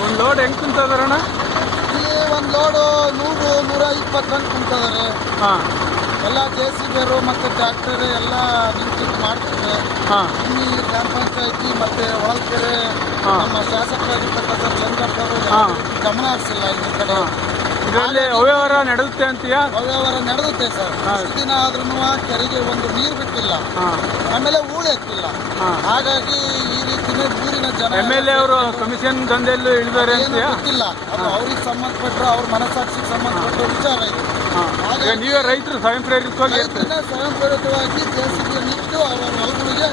ಒಂದು ಲೋಡ್ ಹೆಂಗೆ ಕುಂತದಾರಣ್ಣ? ಇಲ್ಲಿ ಒಂದು ಲೋಡು 100-120 ಟನ್ ಕುಂತದಾರೆ. ಎಲ್ಲ JCB ಮತ್ತು ಟ್ರ್ಯಾಕ್ಟರ್ ಎಲ್ಲ ನಿಂತು ಮಾಡ್ತಿದ್ದಾರೆ. ಇಲ್ಲಿ ಗ್ರಾಮ ಪಂಚಾಯತಿ ಮತ್ತೆ ಹೊಳಲ್ಕೆರೆ ನಮ್ಮ ಶಾಸಕರಾಗಿರ್ತಕ್ಕಂಥ ಚಂದ್ರಪ್ಪ ಅವರು ಗಮನ ಹರಿಸಿಲ್ಲ. ಈ ಕಡೆ ಇದರಲ್ಲಿ ಅವ್ಯವಹಾರ ನಡೆಯುತ್ತೆ ಅಂತೀಯ? ಅವ್ಯವಹಾರ ನಡೆಯುತ್ತೆ ಸರ್. ಇಷ್ಟು ದಿನ ಆದ್ರೂ ಕೆರೆಗೆ ಒಂದು ನೀರು ಬಿಟ್ಟಿಲ್ಲ, ಆಮೇಲೆ ಹೂಳು ಎತ್ತಿಲ್ಲ. ಹಾಗಾಗಿ ಈ ರೀತಿ ಊರಿನ ಜನ MLA ಅವರು ಕಮಿಷನ್ ದಂಧೆಯಲ್ಲಿ ಇಳಿದಾರೆ ಅಂತೀಯ? ಗೊತ್ತಿಲ್ಲ, ಅದು ಅವ್ರಿಗೆ ಸಂಬಂಧಪಟ್ಟರು ಅವ್ರ ಮನಸ್ಸಾಕ್ಷಿಗೆ ಸಂಬಂಧಪಟ್ಟ ವಿಚಾರ ಇದು. ನೀವೇ ರೈತರು ಸ್ವಯಂ ಪ್ರೇರಿತವಾಗಿ ಸ್ವಯಂ ಪ್ರೇರಿತವಾಗಿ JCB ನಿಂತು ಅವರ ಹೊಲಗಳಿಗೆ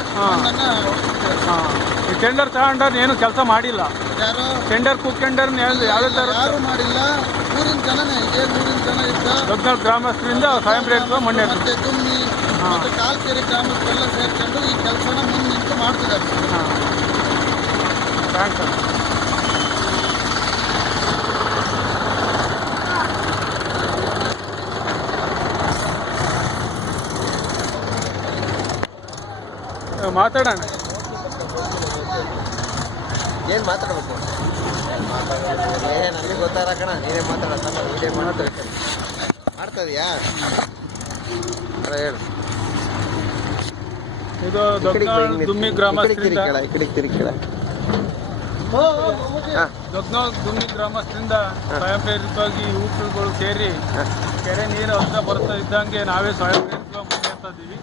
ಈ ಟೆಂಡರ್ ತಗೊಂಡ್ರೆ ಏನು ಕೆಲಸ ಮಾಡಿಲ್ಲ. ಯಾರು ಟೆಂಡರ್ ಕುಕ್ಕಂಡರ್ ಯಾವ್ದೇ ತರ ಯಾರು ಮಾಡಿಲ್ಲ. ಊರಿನ ಜನನೇ ಇದೆ, ಊರಿನ ಜನ ಇದ್ದ ದೊಡ್ಡ ಗ್ರಾಮಸ್ಥರಿಂದ ಸ್ವಯಂ ಪ್ರೇರಿತ ಮಣ್ಣೆ ಮತ್ತೆ ದುಮ್ಮಿ ಮತ್ತೆ ಕಾಲ್ಕೆರೆ ಗ್ರಾಮಸ್ಥರೆಲ್ಲ ಸೇರ್ಕೊಂಡು ಈ ಕೆಲಸನ ಮುಂದೆ ನಿಂತು ಮಾಡ್ತಿದ್ದಾರೆ. ಮಾತಾಡೋಣ. ಏನು ಮಾತಾಡ್ಬೇಕು? ನನಗೆ ಗೊತ್ತಾಗಣ, ನೀನೇ ಮಾತಾಡೋಣ. ವಿಡಿಯೋ ಮಾಡ್ತದೆಯಾ? ಹೇಳು. ಇದು ದುಮ್ಮಿ ಗ್ರಾಮಸ್ಥರಿಂದ ದುಮ್ಮಿ ಗ್ರಾಮಸ್ಥರಿಂದ ಸ್ವಯಂ ಪ್ರೇರಿತವಾಗಿ ಯುವಕರುಗಳು ಸೇರಿ ಕೆರೆ ನೀರು ಹತ್ರ ಬರ್ತಾ ಇದ್ದಂಗೆ ನಾವೇ ಸ್ವಯಂ ಪ್ರೇರಿತವಾಗಿ ಮುಂದೆ ಇದ್ದೀವಿ.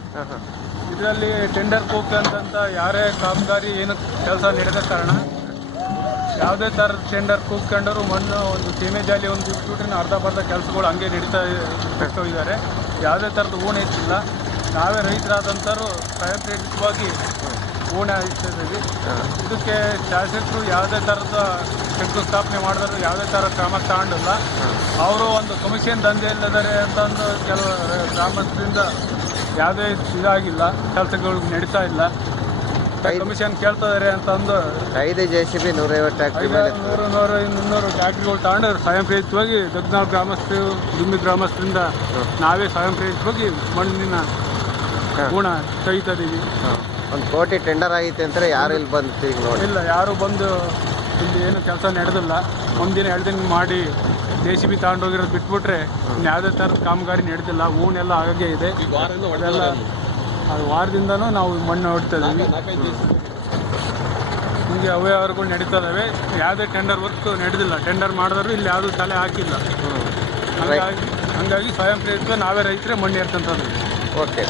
ಇದರಲ್ಲಿ ಟೆಂಡರ್ ಕೂಕ್ ಅಂತಂತ ಯಾರೇ ಕಾಮಗಾರಿ ಏನು ಕೆಲಸ ನಡೆದ ಕಾರಣ ಯಾವುದೇ ಥರದ ಟೆಂಡರ್ ಕೂತ್ಕೊಂಡರು ಮಣ್ಣು ಒಂದು ಸೀಮೆ ಜಾಲಿ ಒಂದು ಬಿಟ್ಬಿಟ್ರೆ ಅರ್ಧ ಕೆಲಸಗಳು ಹಂಗೆ ನಡೀತಾ ಇದ್ದಾರೆ. ಯಾವುದೇ ಥರದ ಊಣೆ ಇತ್ತಿಲ್ಲ. ನಾವೇ ರೈತರಾದಂಥವ್ರು ಸ್ವಯಂ ಪ್ರೇರಿತವಾಗಿ ಊಣೆ ಹಾಯಿಸ್ತಿದ್ದೀವಿ. ಇದಕ್ಕೆ ಶಾಸಕರು ಯಾವುದೇ ಥರದ ಶಂಕುಸ್ಥಾಪನೆ ಮಾಡಿದ್ರು ಯಾವುದೇ ಥರ ಕ್ರಮ ತಗೊಂಡಿಲ್ಲ. ಅವರು ಒಂದು ಕಮಿಷನ್ ದಂಧೆ ಇಲ್ಲದಾರೆ ಅಂತಂದು ಕೆಲವು ಗ್ರಾಮಸ್ಥರಿಂದ ಯಾವುದೇ ಇದಾಗಿಲ್ಲ, ಕೆಲಸಗಳು ನಡೀತಾ ಇಲ್ಲ. ಕಮಿಷನ್ ಕೇಳ್ತಿದ್ದಾರೆ ಅಂತಂದು 5 JCB 150 ಟ್ರ್ಯಾಕ್ಟರ್ 100-200 ಟ್ರ್ಯಾಕ್ಟರ್ಗಳು ತಗೊಂಡು ಸ್ವಯಂ ಪ್ರೇರಿತವಾಗಿ ದೊಡ್ಡನಾಳ್ ಗ್ರಾಮಸ್ಥರು ದುಮ್ಮಿ ಗ್ರಾಮಸ್ಥರಿಂದ ನಾವೇ ಸ್ವಯಂ ಪ್ರೇರಿತವಾಗಿ ಮಣ್ಣಿನ ಗುಣ ತೆಗಿತಾ ಇದ್ದೀವಿ. 1 ಕೋಟಿ ಟೆಂಡರ್ ಆಗೈತೆ ಅಂತಾರೆ. ಯಾರು ಇಲ್ಲಿ ಬಂದು ಇಲ್ಲ, ಯಾರು ಬಂದು ಇಲ್ಲಿ ಏನು ಕೆಲಸ ನಡೆದಿಲ್ಲ. ಒಂದಿನ 2 ದಿನ ಮಾಡಿ JCB ತಗೊಂಡೋಗಿರೋದು ಬಿಟ್ಬಿಟ್ರೆ ಯಾವುದೇ ಥರದ ಕಾಮಗಾರಿ ನಡೆದಿಲ್ಲ. ಊನೆಲ್ಲ ಹಾಗೆ ಇದೆ. ಅದೆಲ್ಲ ಅದು ವಾರದಿಂದನೂ ನಾವು ಮಣ್ಣು ಹೊಡ್ತಾ ಇದ್ದೀವಿ. ಹಿಂಗೆ ಅವ್ಯವಹಾರಗಳು ನಡೀತಾ ಇದ್ದಾವೆ. ಯಾವುದೇ ಟೆಂಡರ್ ವರ್ಕ್ ನಡೆದಿಲ್ಲ. ಟೆಂಡರ್ ಮಾಡಿದ್ರು ಇಲ್ಲಿ ಯಾವುದೂ ತಲೆ ಹಾಕಿಲ್ಲ. ಹಂಗಾಗಿ ಸ್ವಯಂ ಪ್ರೇರಿತ ನಾವೇ ರೈತರೇ ಮಣ್ಣು ಏರ್ತಂಥದ್ದು. ಓಕೆ.